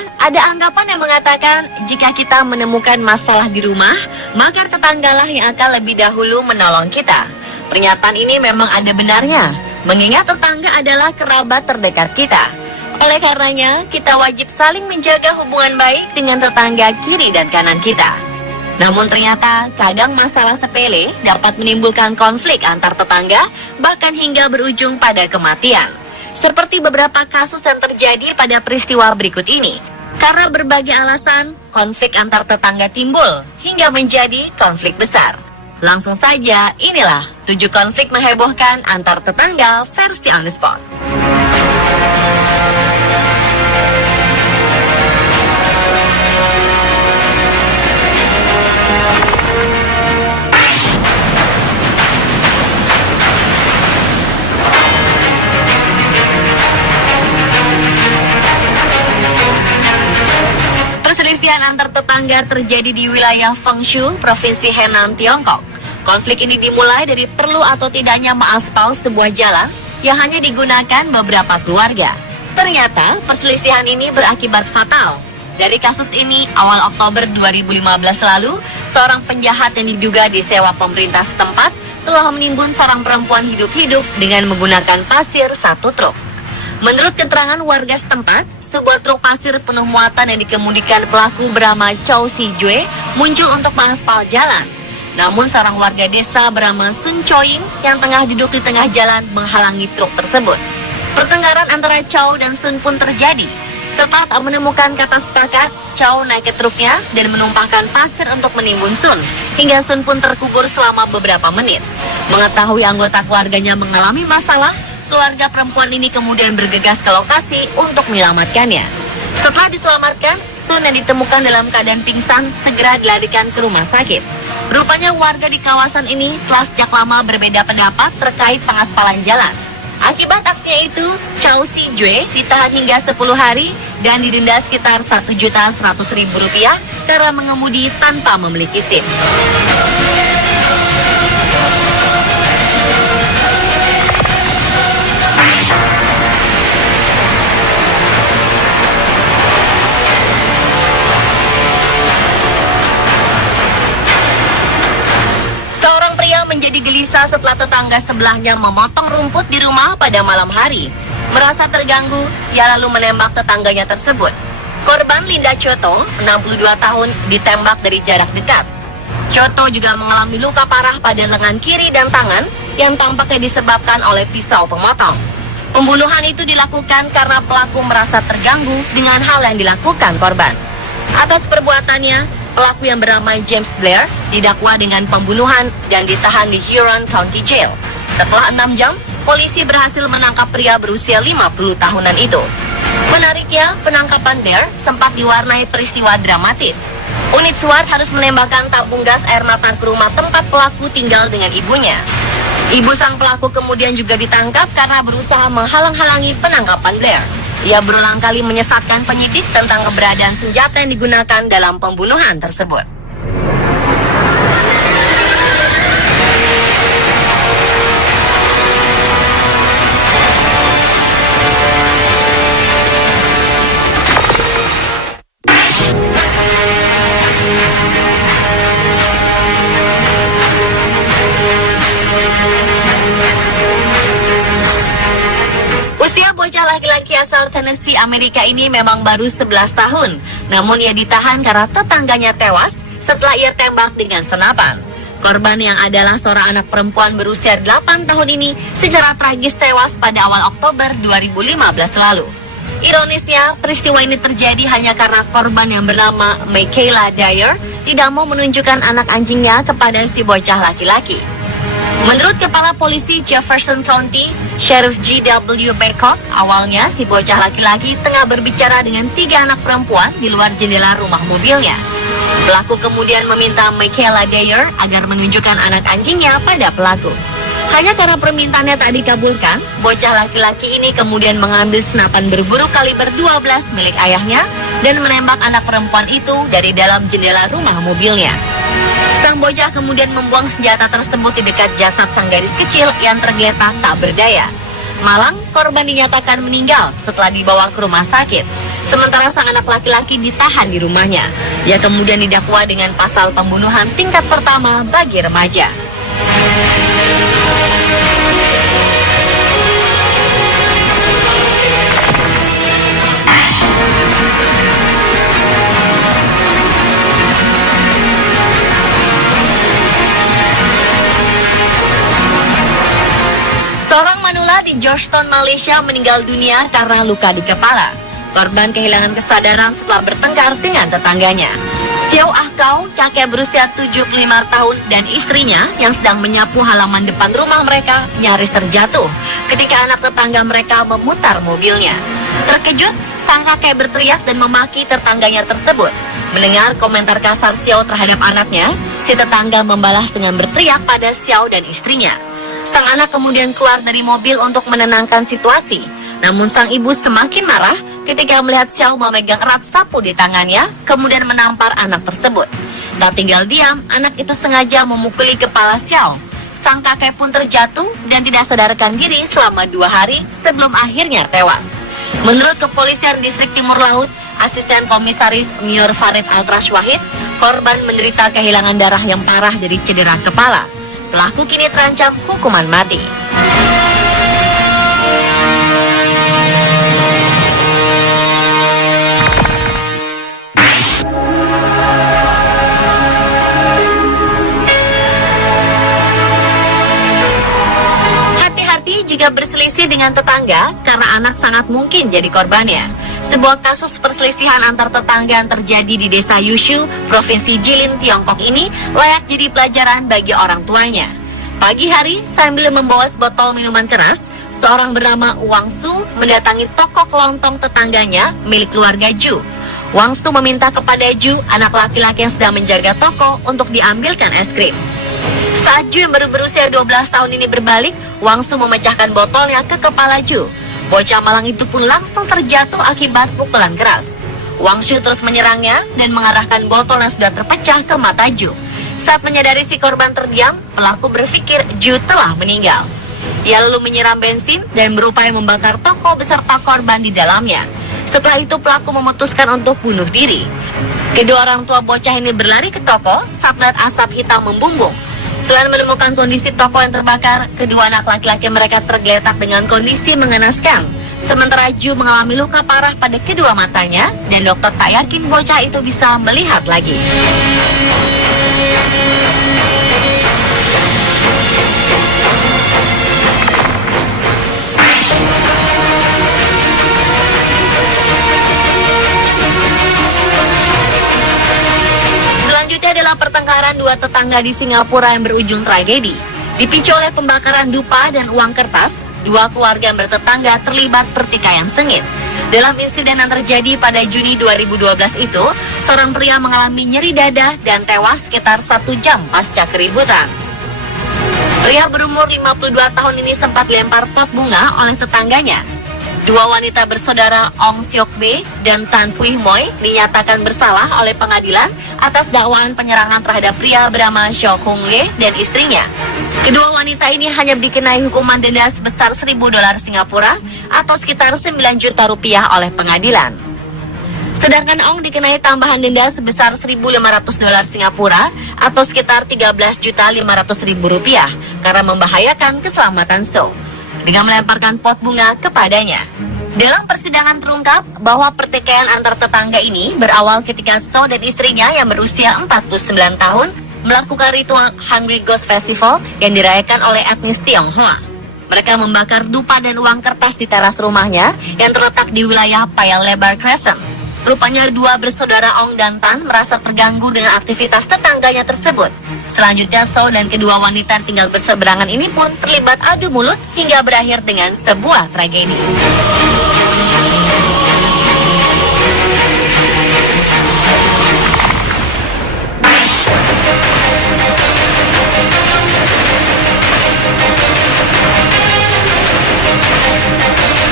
Pemirsa, ada anggapan yang mengatakan jika kita menemukan masalah di rumah, maka tetanggalah yang akan lebih dahulu menolong kita. Pernyataan ini memang ada benarnya, mengingat tetangga adalah kerabat terdekat kita. Oleh karenanya, kita wajib saling menjaga hubungan baik dengan tetangga kiri dan kanan kita. Namun ternyata, kadang masalah sepele dapat menimbulkan konflik antar tetangga, bahkan hingga berujung pada kematian. Seperti beberapa kasus yang terjadi pada peristiwa berikut ini. Karena berbagai alasan, konflik antar tetangga timbul hingga menjadi konflik besar. Langsung saja, inilah 7 konflik menghebohkan antar tetangga versi On The Spot. Perselisihan antar tetangga terjadi di wilayah Fengshu, Provinsi Henan, Tiongkok. Konflik ini dimulai dari perlu atau tidaknya mengaspal sebuah jalan yang hanya digunakan beberapa keluarga. Ternyata perselisihan ini berakibat fatal. Dari kasus ini, awal Oktober 2015 lalu, seorang penjahat yang diduga disewa pemerintah setempat telah menimbun seorang perempuan hidup-hidup dengan menggunakan pasir 1 truk. Menurut keterangan warga setempat, sebuah truk pasir penuh muatan yang dikemudikan pelaku bernama Chow Si-jue muncul untuk mengaspal jalan. Namun seorang warga desa bernama Sun Choying yang tengah duduk di tengah jalan menghalangi truk tersebut. Pertengkaran antara Chow dan Sun pun terjadi. Setelah tak menemukan kata sepakat, Chow naik ke truknya dan menumpahkan pasir untuk menimbun Sun, hingga Sun pun terkubur selama beberapa menit. Mengetahui anggota keluarganya mengalami masalah, keluarga perempuan ini kemudian bergegas ke lokasi untuk menyelamatkannya. Setelah diselamatkan, Sun yang ditemukan dalam keadaan pingsan segera dilarikan ke rumah sakit. Rupanya warga di kawasan ini telah sejak lama berbeda pendapat terkait pengaspalan jalan. Akibat aksinya itu, Chow Si-jue ditahan hingga 10 hari dan didenda sekitar Rp1.100.000 karena mengemudi tanpa memiliki SIM. Menjadi gelisah setelah tetangga sebelahnya memotong rumput di rumah pada malam hari. Merasa terganggu, ia lalu menembak tetangganya tersebut. Korban Linda Choto, 62 tahun, ditembak dari jarak dekat. Choto juga mengalami luka parah pada lengan kiri dan tangan yang tampaknya disebabkan oleh pisau pemotong. Pembunuhan itu dilakukan karena pelaku merasa terganggu dengan hal yang dilakukan korban. Atas perbuatannya, pelaku yang bernama James Blair didakwa dengan pembunuhan dan ditahan di Huron County Jail. Setelah 6 jam, polisi berhasil menangkap pria berusia 50 tahunan itu. Menariknya, penangkapan Blair sempat diwarnai peristiwa dramatis. Unit SWAT harus menembakkan tabung gas air mata ke rumah tempat pelaku tinggal dengan ibunya. Ibu sang pelaku kemudian juga ditangkap karena berusaha menghalang-halangi penangkapan Blair. Ia berulang kali menyesatkan penyidik tentang keberadaan senjata yang digunakan dalam pembunuhan tersebut. Bocah laki-laki asal Tennessee, Amerika ini memang baru 11 tahun. Namun ia ditahan karena tetangganya tewas setelah ia tembak dengan senapan. Korban yang adalah seorang anak perempuan berusia 8 tahun ini secara tragis tewas pada awal Oktober 2015 lalu. Ironisnya, peristiwa ini terjadi hanya karena korban yang bernama Michaela Dyer tidak mau menunjukkan anak anjingnya kepada si bocah laki-laki. Menurut Kepala Polisi Jefferson County, Sheriff G.W. Baycock, awalnya si bocah laki-laki tengah berbicara dengan 3 anak perempuan di luar jendela rumah mobilnya. Pelaku kemudian meminta Michaela Dyer agar menunjukkan anak anjingnya pada pelaku. Hanya karena permintaannya tak dikabulkan, bocah laki-laki ini kemudian mengambil senapan berburu kaliber 12 milik ayahnya dan menembak anak perempuan itu dari dalam jendela rumah mobilnya. Sang bocah kemudian membuang senjata tersebut di dekat jasad sang gadis kecil yang tergeletak tak berdaya. Malang, korban dinyatakan meninggal setelah dibawa ke rumah sakit. Sementara sang anak laki-laki ditahan di rumahnya. Ia kemudian didakwa dengan pasal pembunuhan tingkat pertama bagi remaja. Seorang manula di Georgetown, Malaysia meninggal dunia karena luka di kepala. Korban kehilangan kesadaran setelah bertengkar dengan tetangganya. Xiao Ah Kau, kakek berusia 75 tahun dan istrinya yang sedang menyapu halaman depan rumah mereka nyaris terjatuh ketika anak tetangga mereka memutar mobilnya. Terkejut, sang kakek berteriak dan memaki tetangganya tersebut. Mendengar komentar kasar Xiao terhadap anaknya, si tetangga membalas dengan berteriak pada Xiao dan istrinya. Sang anak kemudian keluar dari mobil untuk menenangkan situasi. Namun sang ibu semakin marah ketika melihat Xiao memegang erat sapu di tangannya, kemudian menampar anak tersebut. Tak tinggal diam, anak itu sengaja memukuli kepala Xiao. Sang kakek pun terjatuh dan tidak sadarkan diri selama 2 hari sebelum akhirnya tewas. Menurut Kepolisian Distrik Timur Laut, Asisten Komisaris Mior Farid Altrash Wahid, korban menderita kehilangan darah yang parah dari cedera kepala. Pelaku kini terancam hukuman mati. Hati-hati jika berselisih dengan tetangga karena anak sangat mungkin jadi korbannya. Sebuah kasus perselisihan antar tetangga yang terjadi di desa Yushu, Provinsi Jilin, Tiongkok ini layak jadi pelajaran bagi orang tuanya. Pagi hari, sambil membawa sebotol minuman keras, seorang bernama Wang Su mendatangi toko kelontong tetangganya milik keluarga Ju. Wang Su meminta kepada Ju, anak laki-laki yang sedang menjaga toko, untuk diambilkan es krim. Saat Ju yang baru berusia 12 tahun ini berbalik, Wang Su memecahkan botolnya ke kepala Ju. Bocah malang itu pun langsung terjatuh akibat pukulan keras. Wang Su terus menyerangnya dan mengarahkan botol yang sudah terpecah ke mata Ju. Saat menyadari si korban terdiam, pelaku berpikir Ju telah meninggal. Ia lalu menyiram bensin dan berupaya membakar toko beserta korban di dalamnya. Setelah itu pelaku memutuskan untuk bunuh diri. Kedua orang tua bocah ini berlari ke toko saat melihat asap hitam membumbung. Selain menemukan kondisi toko yang terbakar, kedua anak laki-laki mereka tergeletak dengan kondisi mengenaskan. Sementara Ju mengalami luka parah pada kedua matanya dan dokter tak yakin bocah itu bisa melihat lagi. Selanjutnya adalah pertengkaran dua tetangga di Singapura yang berujung tragedi. Dipicu oleh pembakaran dupa dan uang kertas, dua keluarga yang bertetangga terlibat pertikaian sengit. Dalam insiden yang terjadi pada Juni 2012 itu, seorang pria mengalami nyeri dada dan tewas sekitar 1 jam pasca keributan. Pria berumur 52 tahun ini sempat dilempar pot bunga oleh tetangganya. Dua wanita bersaudara Ong Siok Be dan Tan Pui Moy dinyatakan bersalah oleh pengadilan atas dakwaan penyerangan terhadap pria bernama Xiao Hong Le dan istrinya. Kedua wanita ini hanya dikenai hukuman denda sebesar $1.000 Singapura atau sekitar 9 juta rupiah oleh pengadilan. Sedangkan Ong dikenai tambahan denda sebesar $1.500 Singapura atau sekitar 13.500.000 rupiah karena membahayakan keselamatan So dengan melemparkan pot bunga kepadanya. Dalam persidangan terungkap bahwa pertikaian antar tetangga ini berawal ketika So dan istrinya yang berusia 49 tahun melakukan ritual Hungry Ghost Festival yang dirayakan oleh etnis Tionghoa. Mereka membakar dupa dan uang kertas di teras rumahnya yang terletak di wilayah Paya Lebar Crescent. Rupanya dua bersaudara Ong dan Tan merasa terganggu dengan aktivitas tetangganya tersebut. Selanjutnya So dan kedua wanita yang tinggal berseberangan ini pun terlibat adu mulut hingga berakhir dengan sebuah tragedi.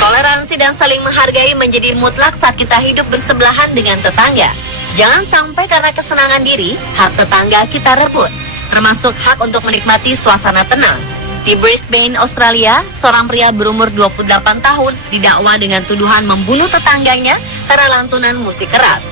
Toleransi dan saling menghargai menjadi mutlak saat kita hidup bersebelahan dengan tetangga. Jangan sampai karena kesenangan diri, hak tetangga kita rebut, termasuk hak untuk menikmati suasana tenang. Di Brisbane, Australia, seorang pria berumur 28 tahun didakwa dengan tuduhan membunuh tetangganya karena lantunan musik keras.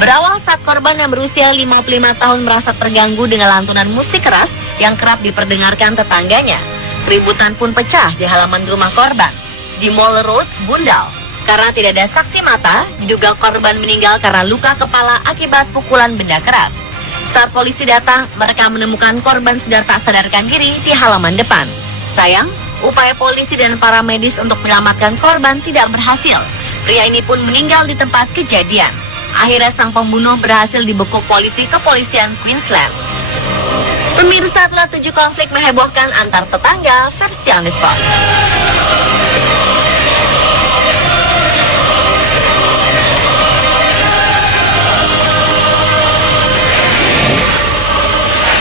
Berawal saat korban yang berusia 55 tahun merasa terganggu dengan lantunan musik keras yang kerap diperdengarkan tetangganya. Keributan pun pecah di halaman rumah korban di Mall Road, Bundal. Karena tidak ada saksi mata, diduga korban meninggal karena luka kepala akibat pukulan benda keras. Saat polisi datang, mereka menemukan korban sudah tak sadarkan diri di halaman depan. Sayang, upaya polisi dan para medis untuk menyelamatkan korban tidak berhasil. Pria ini pun meninggal di tempat kejadian. Akhirnya sang pembunuh berhasil dibekuk polisi kepolisian Queensland. Pemirsa, telah 7 konflik menghebohkan antar tetangga versi On The Spot.